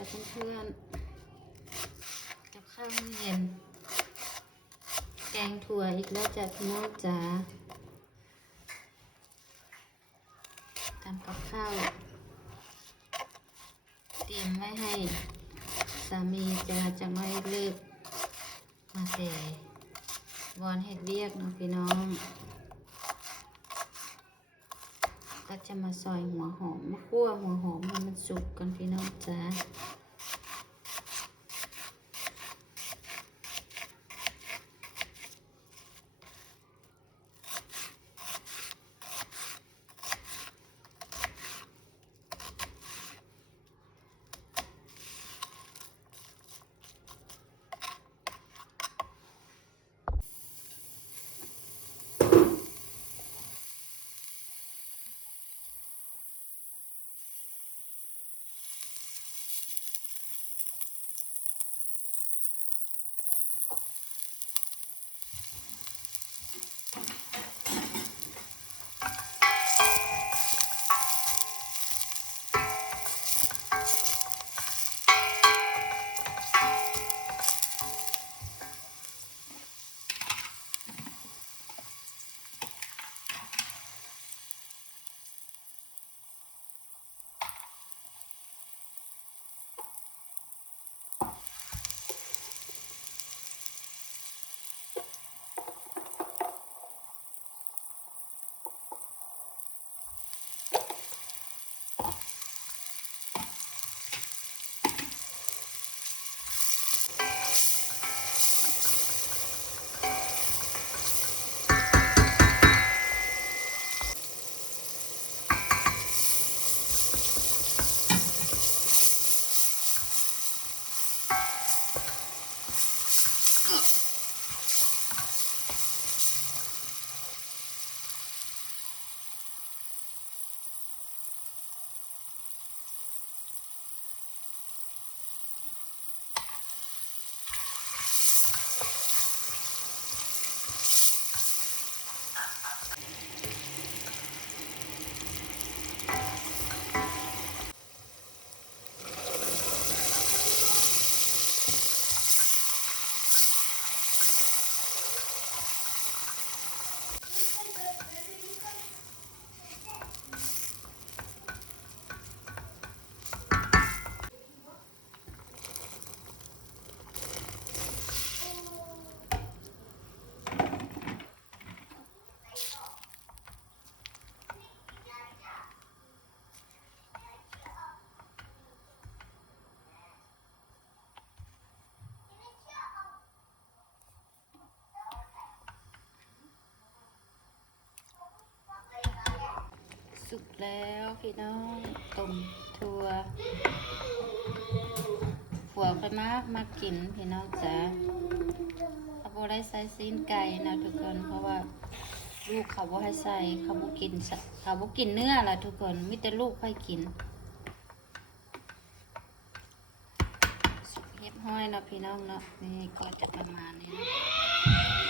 จ้ะเพื่อนๆกับข้าวมื้อเย็นแกงถั่วอีกแล้วจ้ะพี่น้องจ๋าทำกับข้าวเตรียมไว้ให้สามีจะไม่เลิกมาแต่วอนเฮ็ดเวียกเนาะพี่น้องก็จะมาซอยหัวหอมมาคั่วหัวหอมให้มันสุกกันพี่น้องจ้าสุกแล้วพี่น้องต้มถั่วผัวไปมากินพี่น้องจ๋าเขาบ่ได้ใส่ซีนไก่นะทุกคนเพราะว่าลูกเขาบ่ให้ใส่เขาบ่กินเนื้อล่ะทุกคนมีแต่ลูกให้กินสุกเรียบร้อยเนาะพี่น้องเนาะนี่ก็จะประมาณนี้นะ